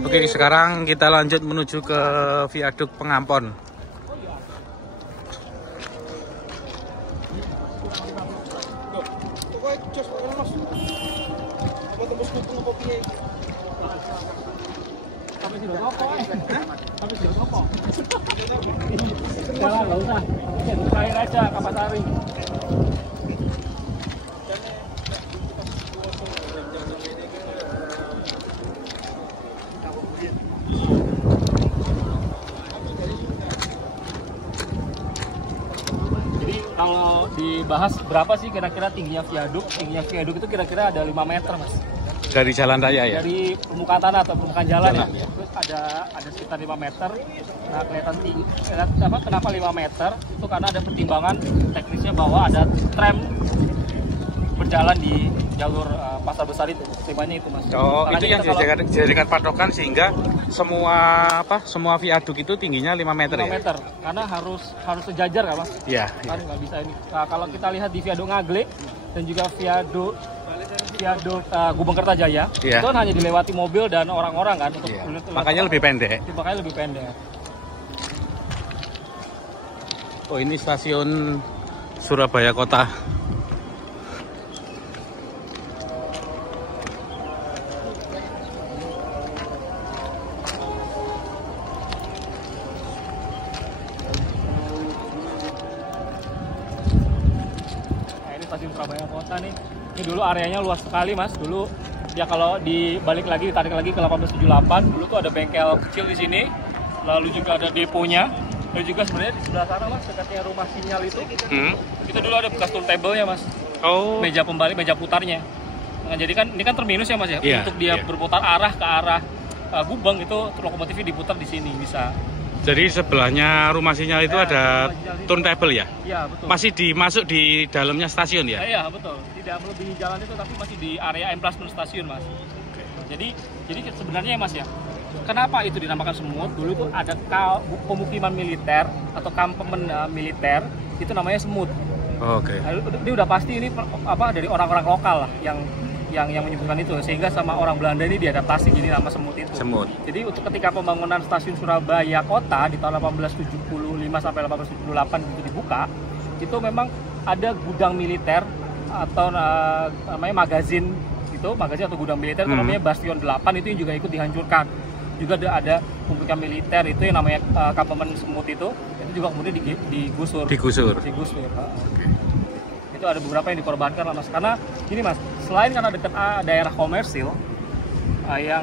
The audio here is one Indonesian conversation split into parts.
Oke, sekarang kita lanjut menuju ke Viaduk Pengampon. Jangan, nggak usah. Cair aja Kapasari. Jadi kalau dibahas berapa sih kira-kira tingginya viaduk? Tingginya viaduk itu kira-kira ada 5 meter, Mas. Dari jalan raya ya? Dari permukaan tanah atau permukaan jalan ya. Terus ada sekitar 5 meter. Nah, kelihatan tinggi. Kenapa 5 meter? Itu karena ada pertimbangan teknisnya bahwa ada tram berjalan di jalur pasar besar itu. Temanya itu, Mas. Oh, karena itu yang dijadikan patokan sehingga semua viaduk itu tingginya 5 meter 5 ya? meter. Karena harus sejajar kan, Mas? Iya. Kan nggak bisa ini. Nah, kalau kita lihat di Viaduk Ngagle dan juga Viaduk Gubeng Kertajaya, iya, itu kan hanya dilewati mobil dan orang-orang kan, untuk iya. Makanya lebih pendek. Makanya lebih pendek. Oh, ini stasiun Surabaya Kota. Nah, ini stasiun Surabaya Kota nih. Ini dulu areanya luas sekali, Mas. Dulu ya kalau dibalik lagi, ditarik lagi ke 1878, dulu tuh ada bengkel kecil di sini, lalu juga ada deponya, dan juga sebenarnya di sebelah sana, Mas, dekatnya rumah sinyal itu, itu dulu ada bekas turntable-nya, Mas. Oh. Meja pembalik, meja putarnya. Nah, jadi kan ini kan terminus ya, Mas ya. Iya, Untuk dia iya. berputar arah ke arah Gubeng itu lokomotifnya diputar di sini bisa. Jadi sebelahnya rumah sinyal itu Ya, ada rumah sinyal itu. turntable ya? Iya, betul. Masih masuk di dalamnya stasiun ya? Iya, betul. Tidak melebihi jalan itu, tapi masih di area emplacement stasiun, Mas. Jadi sebenarnya ya, Mas ya, kenapa itu dinamakan semut? Dulu itu ada pemukiman militer atau kampemen militer, itu namanya semut. Oh, oke. Nah, ini udah pasti ini dari orang-orang lokal lah yang menyebutkan itu, sehingga sama orang Belanda ini diadaptasi jadi nama semut itu. Semut. Jadi untuk ketika pembangunan stasiun Surabaya Kota di tahun 1875 sampai 1878 itu dibuka, itu memang ada gudang militer atau namanya magazin atau gudang militer itu namanya Bastion 8, itu yang juga ikut dihancurkan. Juga ada pemukiman militer itu yang namanya kampemen semut itu juga kemudian digusur. Itu ada beberapa yang dikorbankan lah, Mas. Karena gini, Mas, selain karena dekat daerah komersil yang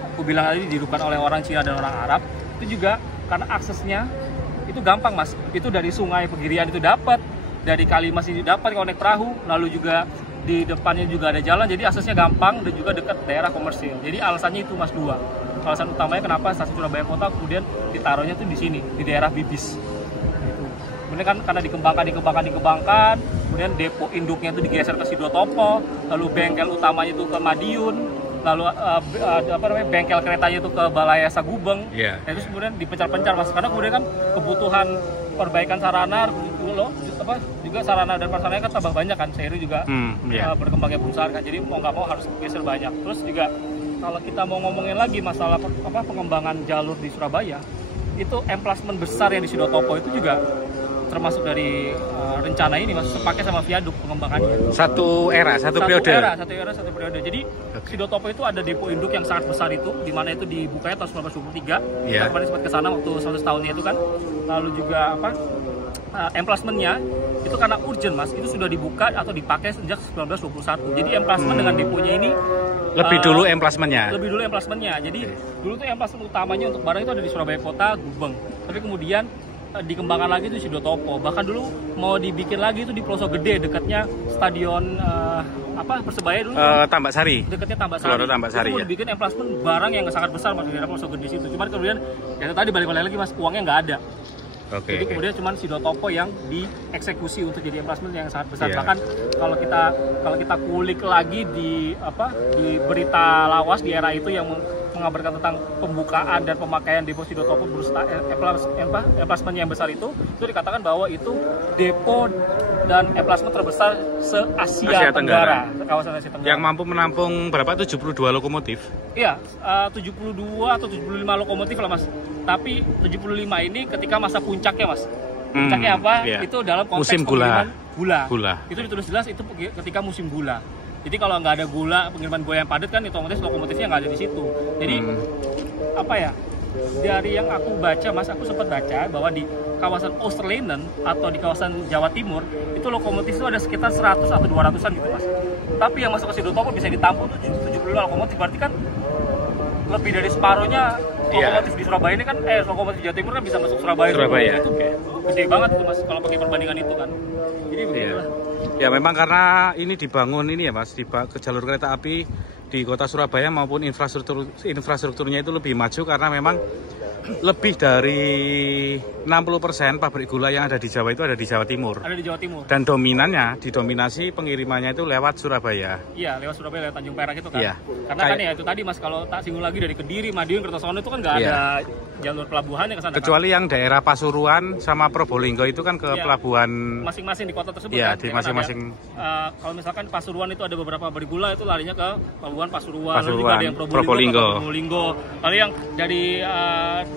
aku bilang tadi dihidupkan oleh orang Cina dan orang Arab, itu juga karena aksesnya itu gampang, Mas. Itu dari Sungai Pegirian itu dapat, dari Kalimas ini dapat kalau naik perahu, lalu juga di depannya juga ada jalan, jadi aksesnya gampang dan juga dekat daerah komersil. Jadi alasannya itu, Mas, dua. Alasan utamanya kenapa stasiun Surabaya Kota kemudian ditaruhnya tuh di sini, di daerah Bibis. Kemudian kan karena dikembangkan, kemudian depo induknya itu digeser ke Sidotopo, lalu bengkel utamanya itu ke Madiun, lalu bengkel keretanya itu ke Balayasa Gubeng. Yeah. Nah, itu kemudian dipencar-pencar, Mas, karena kemudian kan kebutuhan perbaikan sarana juga sarana dan prasarananya kan tambah banyak kan, seiring juga berkembangnya perusahaan kan, jadi mau nggak mau harus geser banyak. Terus juga kalau kita mau ngomongin lagi masalah pengembangan jalur di Surabaya, itu emplacement besar yang di Sidotopo itu juga termasuk dari rencana ini, Mas, sepakai sama viaduk pengembangannya. Satu periode. Satu era. Jadi Sidotopo itu ada depo induk yang sangat besar itu, di mana itu dibukanya tahun 1923. Kita kemarin sempat ke sana waktu 100 tahunnya itu kan. Lalu juga emplacementnya itu karena urgent, Mas, itu sudah dibuka atau dipakai sejak 1921. Jadi emplacement dengan deponya ini lebih dulu emplacementnya. Jadi dulu tuh emplacement utamanya untuk barang itu ada di Surabaya Kota, Gubeng. Tapi kemudian dikembangkan lagi itu Sidotopo. Bahkan dulu mau dibikin lagi itu di Pelosok Gede, dekatnya stadion Persebaya dulu. Tambak Sari. Dekatnya Tambak Sari. Itu mau dibikin emplacement barang yang sangat besar, Mas, di daerah Pelosok Gede situ. Cuman kemudian ya tadi balik lagi, Mas, uangnya nggak ada. Oke. Jadi kemudian cuma Sidotopo yang dieksekusi untuk jadi emplacement yang sangat besar. Iya. Bahkan kalau kita kulik lagi di berita lawas di era itu yang mengabarkan tentang pembukaan dan pemakaian depo Sidotopo berusaha emplacement yang besar itu dikatakan bahwa itu depo dan emplacement terbesar se-Asia Tenggara, kawasan Asia Tenggara. Yang mampu menampung berapa? 72 lokomotif. Iya, 72 atau 75 lokomotif lah Mas. Tapi 75 ini ketika masa puncaknya Mas. Puncaknya apa? Iya. Itu dalam konteks musim pengiriman gula. gula. Itu ditulis jelas itu ketika musim gula. Jadi kalau nggak ada gula, pengiriman gula yang padat kan otomatis lokomotifnya nggak ada di situ. Jadi apa ya? Dari yang aku baca Mas, aku sempat baca bahwa di kawasan Oosterlenen atau di kawasan Jawa Timur itu lokomotif itu ada sekitar 100 atau 200-an gitu Mas. Tapi yang masuk ke Sidotopo bisa ditampung 75 lokomotif, berarti kan lebih dari separuhnya lokomotif di Surabaya ini kan lokomotif Jawa Timur kan bisa masuk Surabaya. Itu gede banget tuh Mas kalau pakai perbandingan itu kan. Jadi begitulah. Ya memang karena ini dibangun ini ya Mas, ke jalur kereta api di kota Surabaya maupun infrastrukturnya itu lebih maju karena memang lebih dari 60% pabrik gula yang ada di Jawa itu ada di Jawa Timur. Ada di Jawa Timur. Dan didominasi pengirimannya itu lewat Surabaya. Iya, lewat Surabaya, lewat Tanjung Perak itu kan. Iya. Karena kan ya itu tadi Mas, kalau tak singgung lagi dari Kediri, Madiun, Kertosono itu kan nggak ada jalur pelabuhannya ke sana. Kecuali yang daerah Pasuruan sama Probolinggo itu kan ke pelabuhan masing-masing di kota tersebut kan. Di masing-masing. Kalau misalkan Pasuruan itu ada beberapa pabrik gula itu larinya ke pelabuhan Pasuruan. Lalu juga ada yang Probolinggo. Lalu yang dari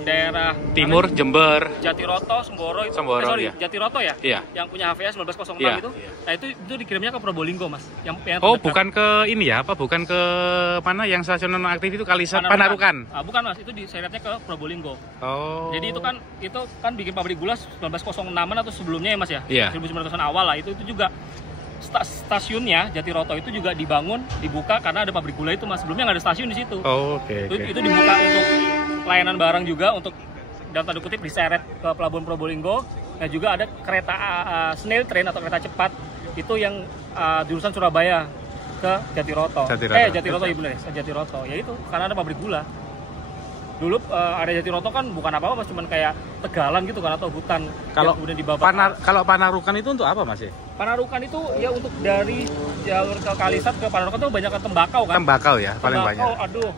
daerah timur Jember, Jatiroto, Semboro itu. Jatiroto ya? Iya. Yang punya HVS 1906 itu. Nah, itu dikirimnya ke Probolinggo, Mas. Yang bukan ke ini ya, bukan ke mana yang stasiun nonaktif itu Panarukan. Bukan, Mas, itu diseretnya ke Probolinggo. Oh. Jadi itu kan bikin pabrik gula 1906-an atau sebelumnya ya, Mas ya? Iya. 1900-an awal lah. Itu juga stasiunnya Jatiroto itu juga dibuka karena ada pabrik gula itu Mas. Sebelumnya nggak ada stasiun di situ. Itu dibuka untuk layanan barang juga, untuk dalam tanda kutip diseret ke pelabuhan Probolinggo. Nah juga ada kereta snail train atau kereta cepat itu yang jurusan Surabaya ke Jatiroto. Jatiroto ya benar, Jatiroto. Ya itu karena ada pabrik gula. Dulu area Jatiroto kan bukan apa-apa Mas, cuman kayak tegalan gitu kan, atau hutan. Kalau kemudian dibabak. Kalau Panarukan itu untuk apa Mas ya? Panarukan itu ya untuk dari jalur ke Kalisat ke Panarukan itu banyak tembakau kan? Tembakau ya, paling banyak. Aduh,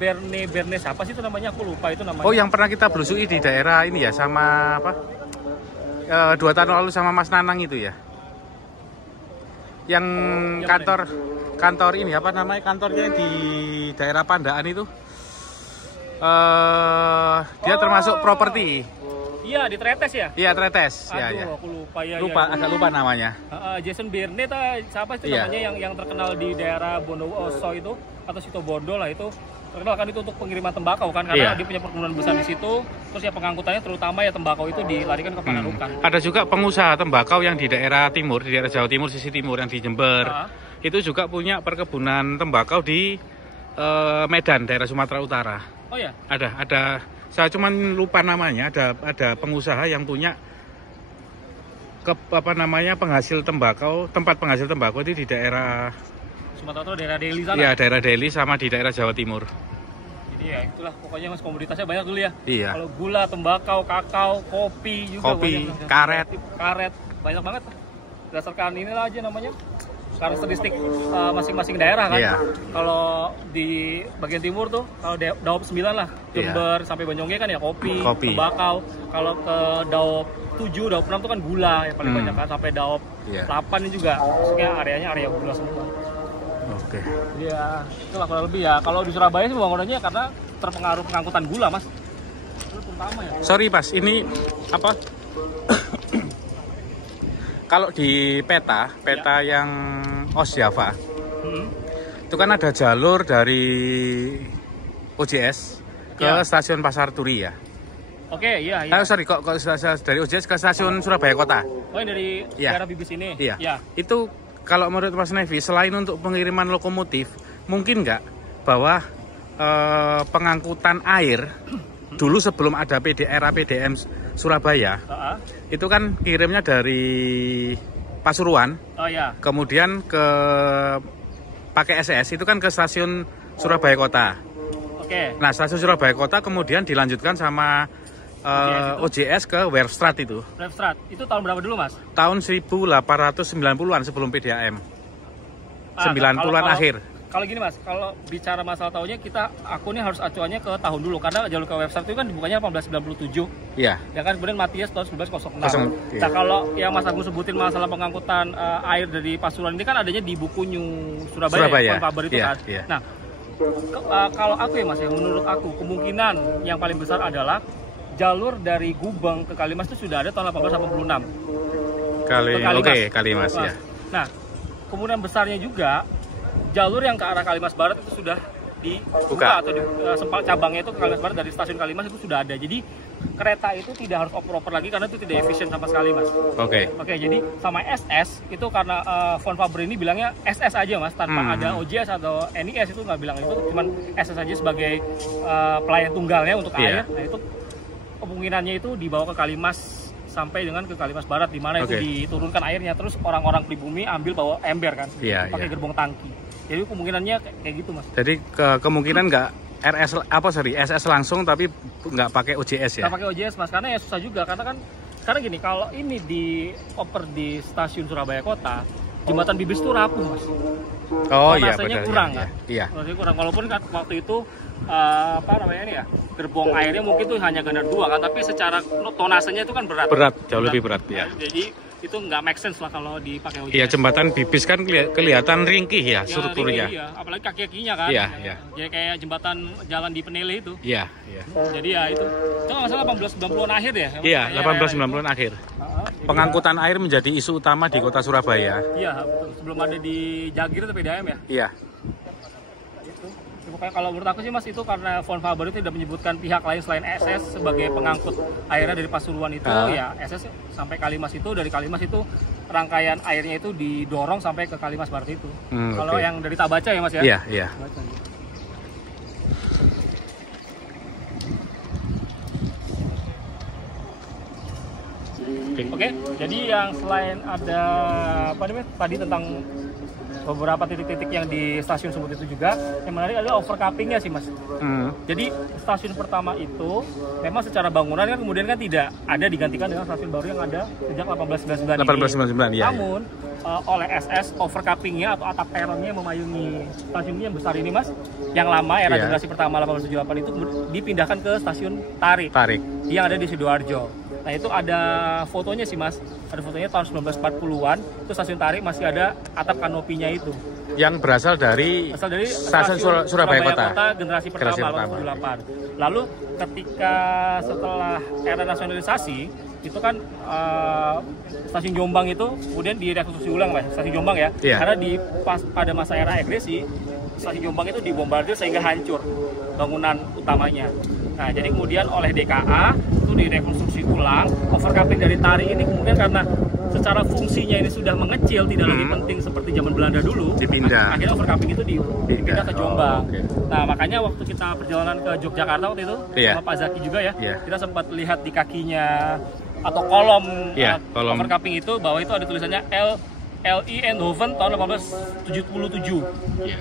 Berne siapa sih itu namanya? Aku lupa itu namanya. Oh, yang pernah kita belusui di daerah ini ya, sama apa? 2 tahun lalu sama Mas Nanang itu ya. Yang kantor ini apa namanya, kantornya di daerah Pandaan itu. Dia termasuk properti. Iya, di Tretes ya? Iya, Tretes. Aduh, aku lupa ya. Agak lupa namanya. Jason Berne siapa sih namanya yang terkenal di daerah Bondowoso itu atau Situbondo lah itu. Terkenal kan itu untuk pengiriman tembakau kan, karena dia punya perkebunan besar di situ. Terus ya pengangkutannya terutama ya tembakau itu dilarikan ke Panarukan. Ada juga pengusaha tembakau yang di daerah timur, di daerah Jawa Timur, sisi timur yang di Jember. Itu juga punya perkebunan tembakau di Medan, daerah Sumatera Utara. Oh ya? Ada. Saya cuma lupa namanya. Ada pengusaha yang punya penghasil tembakau, tempat penghasil tembakau itu di daerah Sumatera Utara, daerah Deli sana. Iya, daerah Deli sama di daerah Jawa Timur. Jadi ya itulah pokoknya Mas, komoditasnya banyak dulu ya. Iya. Kalau gula, tembakau, kakao, kopi juga banyak. Karet, banyak banget. Berdasarkan inilah aja namanya karakteristik masing-masing daerah kan. Iya. Kalau di bagian timur tuh, kalau Daop 9 lah, Jember sampai Banyuwangi kan ya kopi, tembakau. Kalau ke Daop 7, Daop 6 tuh kan gula yang paling banyak kan, sampai Daop 8 ini juga. Maksudnya areanya area gula semua. Oke. Ya, itulah kurang lebih ya. Kalau di Surabaya sih bangunannya karena terpengaruh pengangkutan gula, Mas. Itu terutama ya. Sorry, Mas, ini apa? Kalau di peta yang Osjava, itu kan ada jalur dari OJS ke stasiun Pasar Turi ya. Oke, iya. Sorry, kok dari OJS ke stasiun Surabaya Kota. Oh, yang dari daerah Bibis ini? Iya. Itu kalau menurut Mas Nevi, selain untuk pengiriman lokomotif, mungkin nggak bahwa pengangkutan air dulu sebelum ada PDM Surabaya, itu kan kirimnya dari Pasuruan, kemudian pakai SS itu kan ke stasiun Surabaya Kota. Oke. Nah, stasiun Surabaya Kota kemudian dilanjutkan sama OJS ke Werfstraat itu. Werfstraat. Itu tahun berapa dulu, Mas? Tahun 1890-an sebelum PDAM. 90-an akhir. Kalau gini, Mas, kalau bicara masalah tahunnya, aku ini harus acuannya ke tahun dulu karena jalur ke Werfstraat itu kan dibukanya 1897. Iya. Ya kan, kemudian Matias tahun 1906. Iya. Nah, kalau yang Mas Agung sebutin masalah pengangkutan air dari Pasuruan ini kan adanya di buku New Surabaya. Faber itu kan. Iya. Nah, kalau aku ya, Mas, ya, menurut aku kemungkinan yang paling besar adalah jalur dari Gubeng ke Kalimas itu sudah ada tahun 1886. Kalimas ya. Nah, kemungkinan besarnya juga jalur yang ke arah Kalimas Barat itu sudah dibuka atau sempat cabangnya itu ke Kalimas Barat dari stasiun Kalimas itu sudah ada. Jadi kereta itu tidak harus oper-oper lagi karena itu tidak efisien sama sekali, Mas. Oke, jadi sama SS itu karena Von Faber ini bilangnya SS aja, Mas, tanpa ada OJS atau NIS, itu nggak bilang itu, cuman SS aja sebagai pelayan tunggalnya untuk air. Nah, itu kemungkinannya itu dibawa ke Kalimas sampai dengan ke Kalimas Barat di mana itu diturunkan airnya, terus orang-orang pribumi ambil bawa ember kan, pakai gerbong tangki. Jadi kemungkinannya kayak gitu, Mas. Jadi kemungkinan nggak SS langsung tapi nggak pakai OJS ya? Nggak pakai OJS, Mas, karena ya susah juga karena gini, kalau ini dioper di stasiun Surabaya Kota, jembatan Bibis itu rapuh, Mas. Tonasenya kurang kan? Iya. Tonasenya kurang, walaupun kan waktu itu gerbong airnya mungkin tuh hanya gandar 2 kan, tapi secara tonasenya itu kan berat. Jauh lebih berat ya. Jadi itu nggak make sense lah kalau dipakai OJS. Iya, jembatan Bibis kan kelihatan ringkih ya strukturnya. Iya, apalagi kaki-kakinya kan. Iya. Jadi kayak jembatan jalan di Penele itu. Iya. Jadi ya itu nggak salah 1890-an akhir ya. Iya, 1890-an akhir. Pengangkutan air menjadi isu utama di kota Surabaya. Iya, betul. Sebelum ada di Jagir atau PDAM ya. Iya. Pokoknya kalau menurut aku sih, Mas, itu karena Von Faber itu tidak menyebutkan pihak lain selain SS sebagai pengangkut airnya dari Pasuruan itu, ya SS sampai Kalimas itu, dari Kalimas itu rangkaian airnya itu didorong sampai ke Kalimas Barat itu. Kalau yang dari Tabaca ya, Mas ya? Iya. Oke, jadi yang selain ada tadi tentang beberapa titik-titik yang di stasiun Sumut itu juga, yang menarik adalah overcappingnya sih, Mas. Jadi stasiun pertama itu memang secara bangunan kan kemudian kan tidak ada, digantikan dengan stasiun baru yang ada sejak 1899 ini. Namun oleh SS overcappingnya atau atap peronnya memayungi stasiun yang besar ini, Mas, yang lama era generasi pertama 1878 itu dipindahkan ke stasiun Tarik yang ada di Sidoarjo. Nah, itu ada fotonya sih, Mas. Ada fotonya tahun 1940-an. Itu stasiun Tarik masih ada atap kanopinya itu. Yang berasal dari stasiun Surabaya Kota generasi pertama 1878. Lalu ketika setelah era nasionalisasi itu kan stasiun Jombang itu kemudian direkonstruksi ulang, Mas. Stasiun Jombang ya. Karena pada masa era agresi stasiun Jombang itu dibombardir sehingga hancur bangunan utamanya. Nah, jadi kemudian oleh DKA itu direkonstruksi ulang. Overcapping dari Tarik ini kemudian karena secara fungsinya ini sudah mengecil, tidak lagi penting seperti zaman Belanda dulu, dipindah. Akhirnya overcapping itu dipindah ke Jombang. Nah, makanya waktu kita perjalanan ke Yogyakarta waktu itu sama Pak Zaki juga ya, kita sempat lihat di kakinya atau kolom overcapping itu bahwa itu ada tulisannya LI Eindhoven tahun 1877.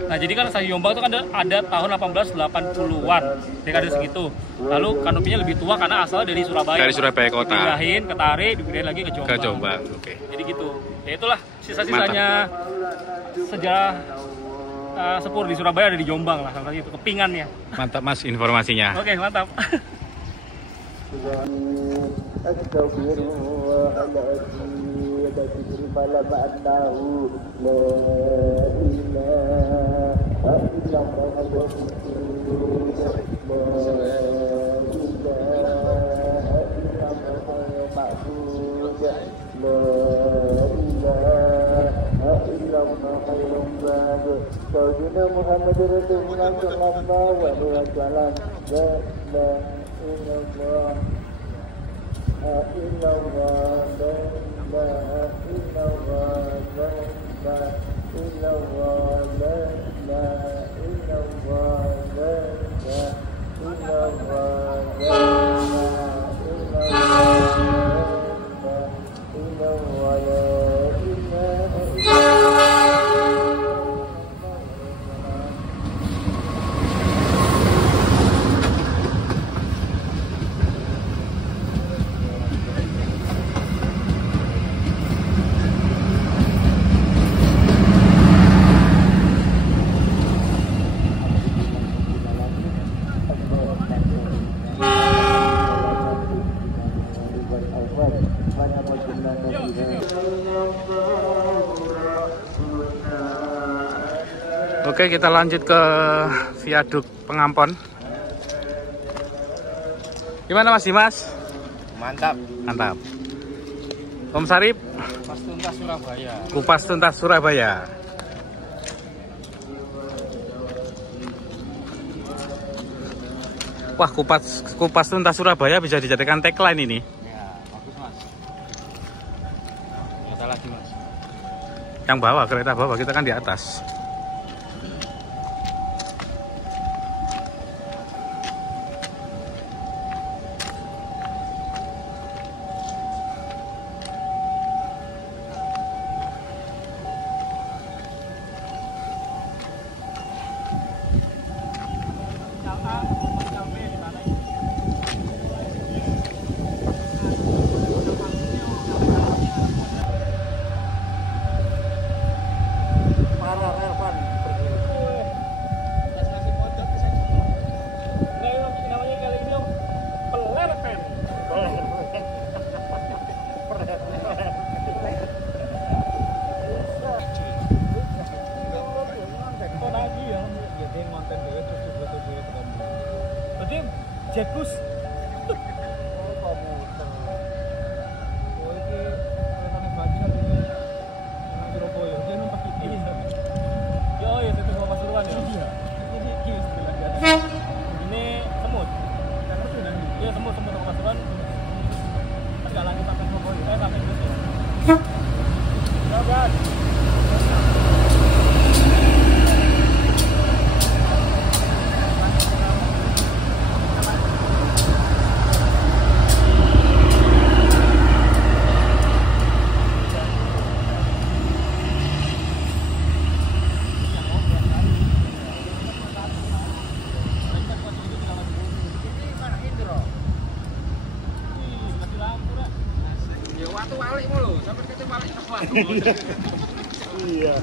Nah, jadi kan stasiun Jombang itu kan ada tahun 1880-an, dekade segitu. Lalu kanopinya lebih tua karena asalnya dari Surabaya. Dari Surabaya Kota. Dipindahin ke Tarik, dipindahin lagi ke Jombang. Jadi gitu. Ya itulah sisa-sisanya sejarah sepur di Surabaya ada di Jombang lah, salah satu itu kepingannya. Mantap, Mas, informasinya. Oke, mantap. Oke, kita lanjut ke viaduk Pengampon. Gimana Mas Dimas? Mantap. Mantap. Om Sarip? Kupas tuntas Surabaya. Kupas tuntas Surabaya. Wah, kupas tuntas Surabaya bisa dijadikan tagline ini. Ya, bagus Mas. Ada lagi Mas. Yang bawah, kereta bawah, kita kan di atas. Jekus. Ini semut. Iya semut Pasuruan. Enggak lanjut sampai Surabaya. Sampai Gresik. Sabar. Iya.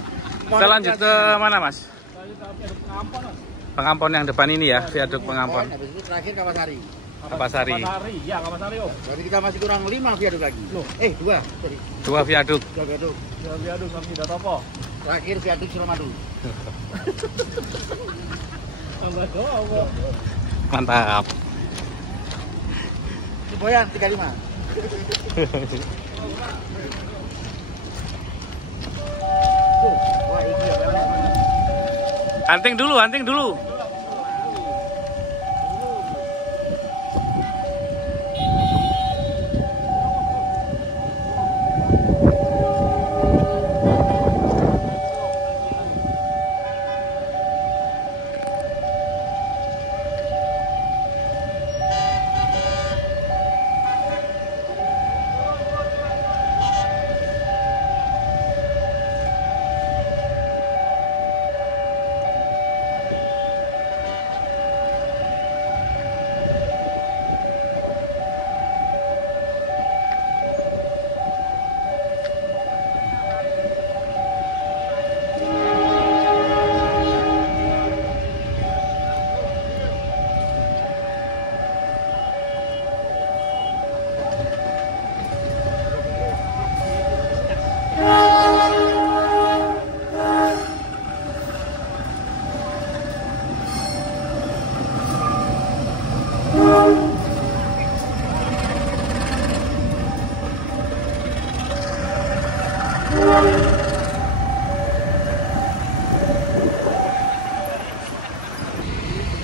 Kita lanjut ke mana Mas? Pengampon yang depan ini ya, viaduk Pengampon. Habis itu terakhir Kawasari. Kapasari. Ya, Kapasari Om. Jadi kita masih kurang 5 viaduk lagi. Loh, 2. Sorry. 2 viaduk. 2 viaduk. ya viaduk kami tidak topo. Terakhir viaduk Suramadu. Tambah doang. Mantap. Boyan 35. Wah, ini ya. Hunting dulu, hunting dulu.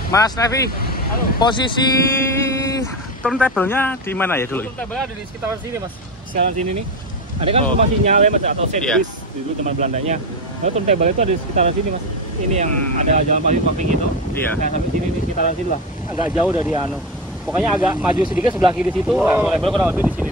Mas Nevi, posisi turntable-nya di mana ya dulu? Turntable ada di sekitaran sini Mas. Sekitaran sini nih. Ada kan masih nyale Mas atau service dulu teman Belandanya. Nah, turntable itu ada di sekitaran sini Mas. Ini yang ada jalan payung parking itu. Iya. Nah, sampai sini di sekitaran sini lah. Agak jauh dari anu. Pokoknya agak maju sedikit sebelah kiri situ, level kurang lebih di sini.